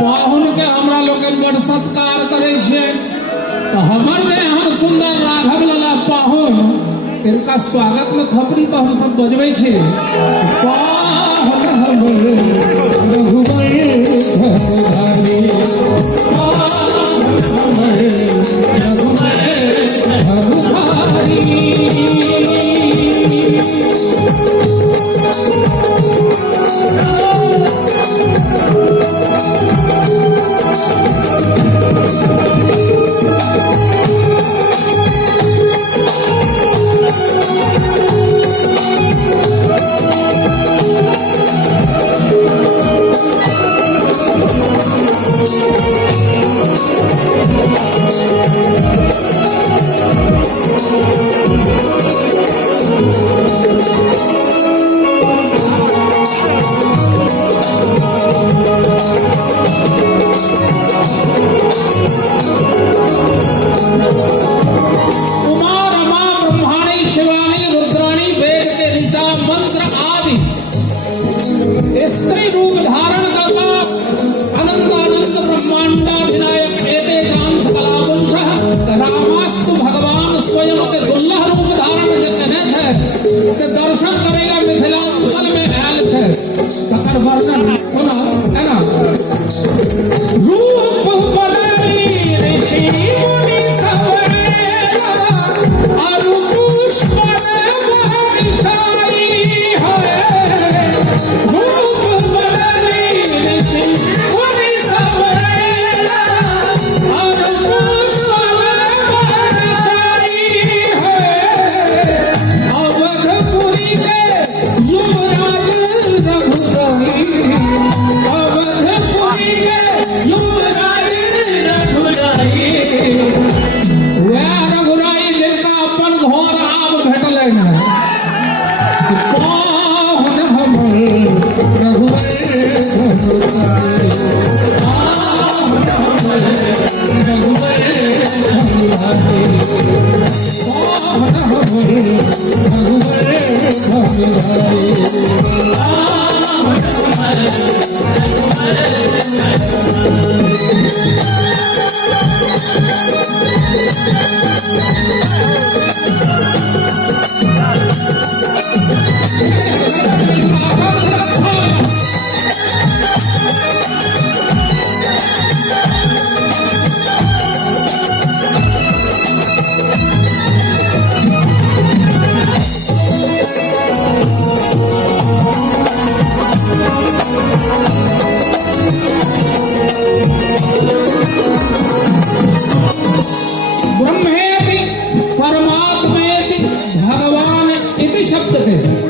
पाहुन के हमरा लोग बड़ सत्कार करे छे। तो हमर जे हम सुंदर राघव लला पाहुन तिनका स्वागत में थपड़ी तो हम सब बजबै छे। पाहुन हमर रघुबर घरधारी, पाहुन हमर रघुबर घरधारी। स्त्री रूप धारण करता अनंतानंद ब्रह्मांडाधिनायक एते चांस कलावंश रामास्तु भगवान स्वयं के दुर्लभ रूप धारण जने छे से दर्शन करेगा मिथिलांचल में आयल छे। तकर वर्णन सुना है ना। रूप बदली ऋषि मुनि सवरेला अरु पुष्प वर्षाई है। ब्रह्मेति परमात्मेति भगवान इति शब्द थे।